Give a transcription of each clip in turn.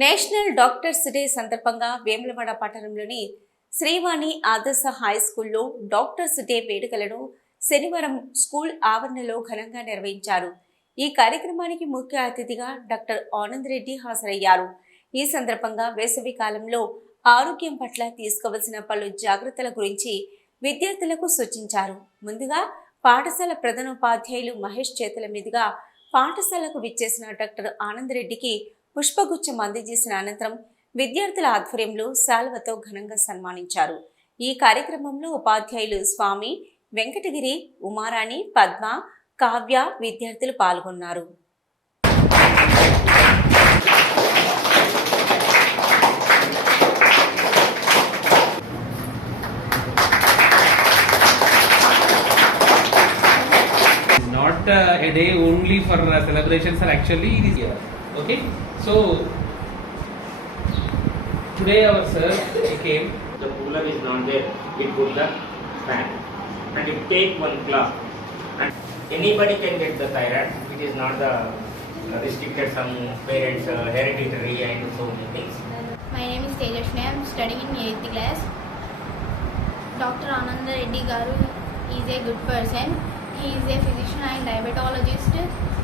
National doctors day సందర్భంగా వేములవాడ పట్టణంలోని Srivani Adarsh high స్కూల్లో డాక్టర్స్ డే వేడుకలను శనివారం స్కూల్ ఆవరణలో ఘనంగా నిర్వహించారు. ఈ కార్యక్రమానికి ముఖ్య అతిథిగా డాక్టర్ ఆనంద్ రెడ్డి హాజరయ్యారు. ఈ సందర్భంగా వేసవి కాలంలో ఆరోగ్యం పట్ల తీసుకోవలసిన పలు జాగ్రత్తల గురించి విద్యార్థులకు సూచించారు. ముందుగా పాఠశాల ప్రధానోపాధ్యాయులు మహేష్ చేతుల మీదుగా పాఠశాలకు విచ్చేసిన డాక్టర్ ఆనంద్ రెడ్డికి పుష్పగుచ్చం అందజేసిన అనంతరం విద్యార్థుల ఆధ్వర్యంలో శాల్వతో ఘనంగా సన్మానించారు. ఈ కార్యక్రమంలో ఉపాధ్యాయులు స్వామి వెంకటగిరి ఉమారాణి పద్మ కావ్య విద్యార్థులు పాల్గొన్నారు. Not uh, a day only for uh, celebrations are actually it is here. Okay so today our sir came the cooler is not there, it put the fan and it take one class. And anybody can get the thyroid, it is not the uh, restricted some parents uh, hereditary and so many things. My name is Tejashni. I am studying in 8th class. Dr. Ananda Reddy Garu is a good person. He is a physician and diabetologist.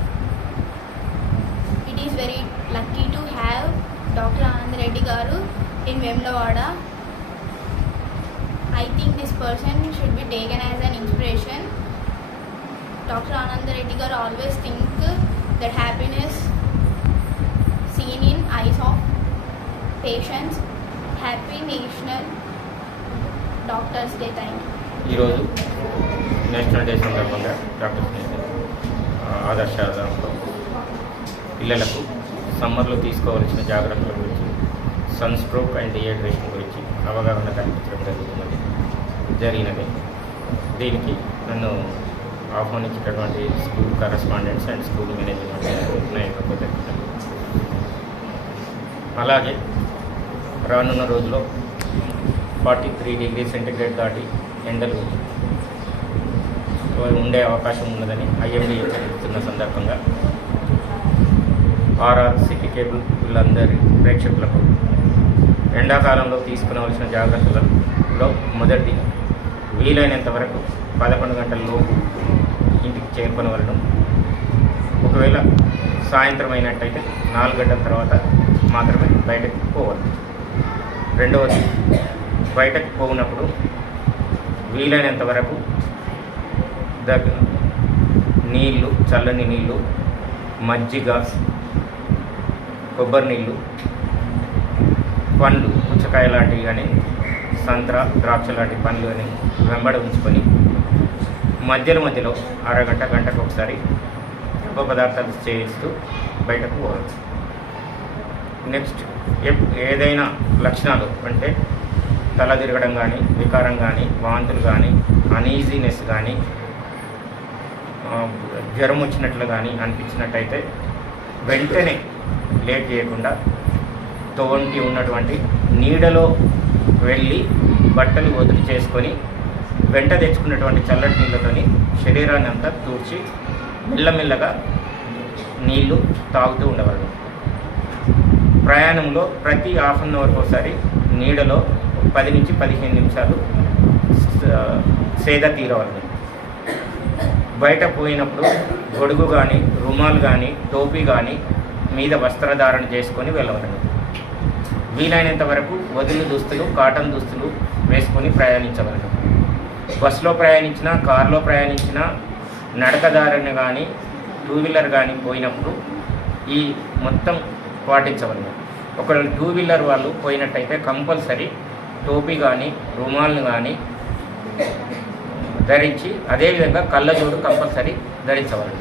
It is very lucky to have Dr. Ananda Reddy Garu in Vemlavada. I think this person should be taken as an inspiration. Dr. Ananda Reddy Garu always think that happiness seen in eyes of patients. Happy National Doctors Day. Thank you. ఈరోజు national day సందర్భంగా doctor ఆదర్శ ఆధారంలో పిల్లలకు సమ్మర్లో తీసుకోవాల్సిన జాగ్రత్తల గురించి sun stroke and dehydration గురించి అవగాహన కల్పించడం జరుగుతున్నది. జరిగినది. దీనికి నన్ను ఆహ్వానించినటువంటి school correspondents and school management నా యొక్క అలాగే రానున్న రోజులో ఫార్టీ త్రీ డిగ్రీ సెంటిగ్రేడ్ దాటి ఎండలు ఉండే అవకాశం ఉన్నదని ఐఎండీ చెప్తున్న సందర్భంగా ఆర్ఆర్ సిటీ కేబుల్ వీళ్ళందరి ప్రేక్షకులకు ఎండాకాలంలో తీసుకునవలసిన జాగ్రత్తలలో మొదటిది వీలైనంత వరకు పదకొండు గంటలలోపు ఇంటికి చేరుకొనవలడం. ఒకవేళ సాయంత్రం అయినట్టయితే నాలుగు గంటల తర్వాత మాత్రమే బయటకు పోవాలి. రెండవది బయటకు పోయినప్పుడు వీలైనంత వరకు దగ్గర నీళ్ళు చల్లని నీళ్ళు మజ్జిగ కొబ్బరి నీళ్ళు పండ్లు పుచ్చకాయ లాంటివి కానీ సంత్ర ద్రాక్ష లాంటి పండ్లు కానీ వెంబడి ఉంచుకొని మధ్యలో మధ్యలో అరగంట గంటకు ఒకసారి ఉప పదార్థాలు చేయిస్తూ బయటకు పోవచ్చు. నెక్స్ట్ ఎప్- ఏదైనా లక్షణాలు అంటే తల తిరగడం కానీ వికారం కానీ వాంతులు కానీ అనీజీనెస్ కానీ జ్వరం వచ్చినట్లు కానీ అనిపించినట్టయితే వెంటనే లేట్ చేయకుండా తోంటి ఉన్నటువంటి నీడలో వెళ్ళి బట్టలు వదిలి చేసుకొని వెంట తెచ్చుకున్నటువంటి చల్లటి నీళ్ళతోని శరీరాన్ని అంతా తూర్చి మెల్లమెల్లగా నీళ్ళు తాగుతూ ఉండవాలి ప్రయాణంలో ప్రతి హాఫ్ అన్ అవర్కి ఒకసారి నీడలో పది నుంచి పదిహేను నిమిషాలు సేద తీరవాలి బయట పోయినప్పుడు గొడుగు కానీ రుమాల్ కానీ టోపీ కానీ మీద వస్త్రధారణ చేసుకొని వెళ్ళవలను. వీలైనంత వరకు వదిలి దుస్తులు కాటన్ దుస్తులు వేసుకొని ప్రయాణించవలను. బస్సులో ప్రయాణించినా కారులో ప్రయాణించినా నడకదారిని కానీ టూ వీలర్ కానీ పోయినప్పుడు ఈ మొత్తం పాటించవలను. ఒకవేళ టూ వీలర్ వాళ్ళు పోయినట్టయితే కంపల్సరీ టోపీ కానీ రుమాల్ని కానీ ధరించి అదేవిధంగా కళ్ళజోడు కంపల్సరీ ధరించవాలి